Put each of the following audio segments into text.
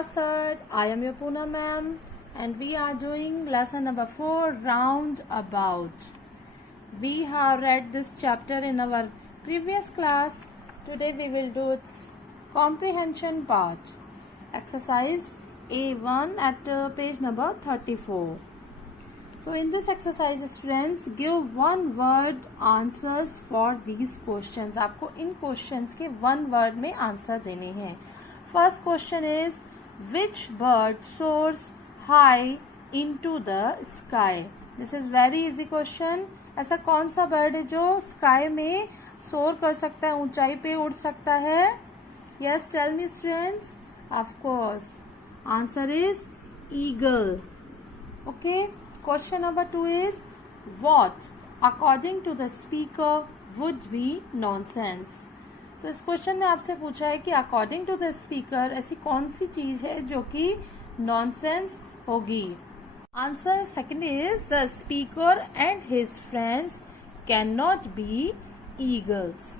class 3rd. I am your Poona ma'am and we are doing lesson number 4, roundabout. We have read this chapter in our previous class. Today we will do its comprehension part. Exercise A1 at page number 34. So in this exercise students, give one word answers for these questions. आपको इन questions के one word में answer देने हैं. First question is, which bird soars high into the sky? This is very easy question. ऐसा कौन सा bird है जो sky में soar कर सकता है, ऊंचाई पे उड़ सकता है? Yes, tell me students. Of course, answer is eagle. Okay. Question number 2 is, what according to the speaker would be nonsense? तो इस क्वेश्चन में आपसे पूछा है कि अकॉर्डिंग टू द स्पीकर ऐसी कौन सी चीज है जो कि नॉनसेंस होगी. Answer second is, the speaker and his friends can not be eagles.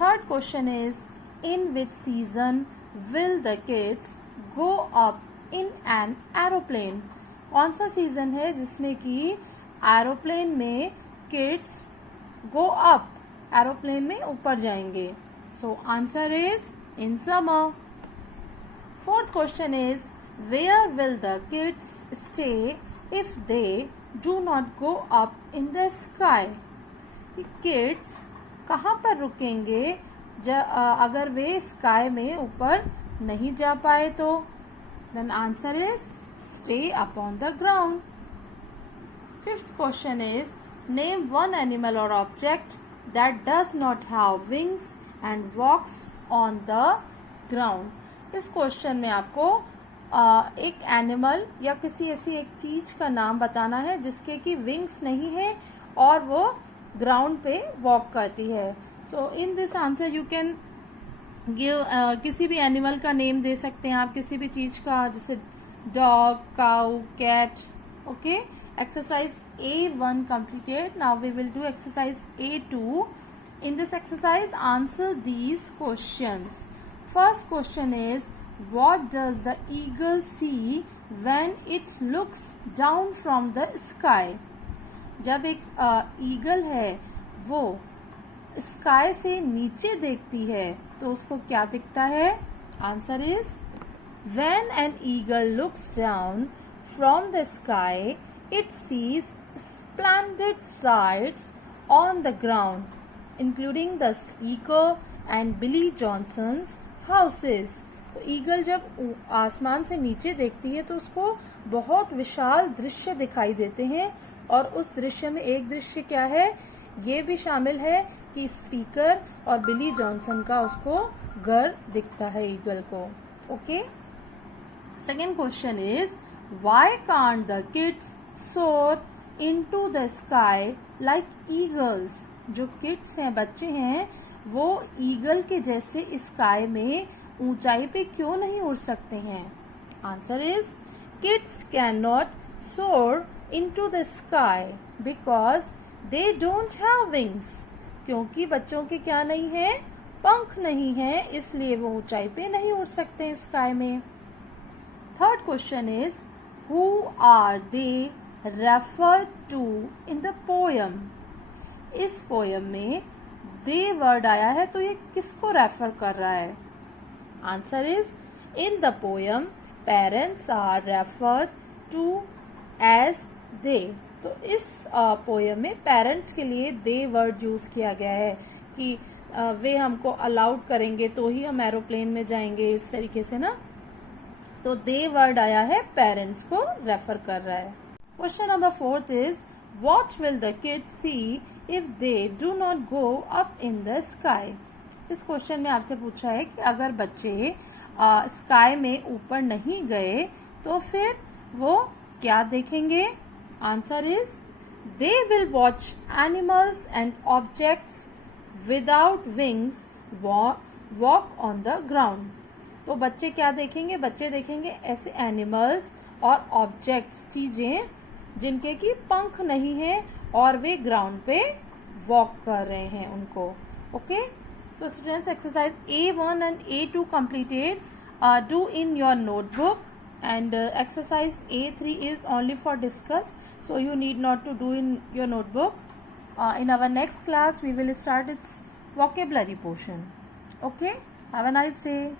Third question is, in which season will the kids go up in an aeroplane? कौन सा season है जिसमें कि एरोप्लेन में किड्स गो अप, एरोप्लेन में ऊपर जाएंगे? So answer is in summer. Fourth question is, where will the kids stay if they do not go up in the sky? Kids कहाँ पर रुकेंगे अगर वे स्काई में ऊपर नहीं जा पाए तो? Then answer is stay upon the ground. Fifth question is, name one animal or object that does not have wings and walks on the ground. इस क्वेश्चन में आपको एक एनिमल या किसी ऐसी एक चीज का नाम बताना है जिसके कि विंग्स नहीं है और वो ग्राउंड पे वॉक करती है. So in this answer you can give किसी भी एनिमल का नेम दे सकते हैं आप, किसी भी चीज का, जैसे dog, cow, cat. Okay, exercise A1 completed. Now we will do exercise A2. In this exercise, answer these questions. First question is, what does the eagle see when it looks down from the sky? जब एक eagle है वो sky से नीचे देखती है तो उसको क्या दिखता है? Answer is, when an eagle looks down from the sky, it sees splendid sights on the ground, including the speaker and Billy Johnson's houses. तो ईगल जब आसमान से नीचे देखती है तो उसको बहुत विशाल दृश्य दिखाई देते हैं और उस दृश्य में एक दृश्य क्या है, ये भी शामिल है कि स्पीकर और बिली जॉनसन का उसको घर दिखता है ईगल को. Okay. Second question is, why can't the kids soar into the sky like eagles? जो kids हैं, बच्चे हैं, वो ईगल के जैसे स्काई में ऊंचाई पे क्यों नहीं उड़ सकते हैं? Answer is, kids cannot soar into the sky because they don't have wings. क्योंकि बच्चों के क्या नहीं है? पंख नहीं है, इसलिए वो ऊंचाई पे नहीं उड़ सकते हैं स्काई में. Third question is, who are they referred to in the poem? इस पोयम में they word आया है तो ये किसको रेफर कर रहा है? Answer is, in the poem parents are referred to as they. तो इस पोयम में पेरेंट्स के लिए they वर्ड यूज किया गया है कि वे हमको अलाउड करेंगे तो ही हम एरोप्लेन में जाएंगे, इस तरीके से ना. तो दे वर्ड आया है, पेरेंट्स को रेफर कर रहा है. Question number 4 is, what will the kids see if they do not go up in the sky? इस क्वेश्चन में आपसे पूछा है कि अगर बच्चे स्काई में ऊपर नहीं गए तो फिर वो क्या देखेंगे? Answer is, they will watch animals and objects without wings walk on the ground. तो बच्चे क्या देखेंगे? बच्चे देखेंगे ऐसे एनिमल्स और ऑब्जेक्ट्स, चीजें जिनके की पंख नहीं है और वे ग्राउंड पे वॉक कर रहे हैं उनको. Okay. So students, exercise A1 and A2 completed. do in your notebook, and exercise A3 is only for discuss, so you need not to do in your notebook. In our next class we will start its vocabulary portion. Okay, have a nice day.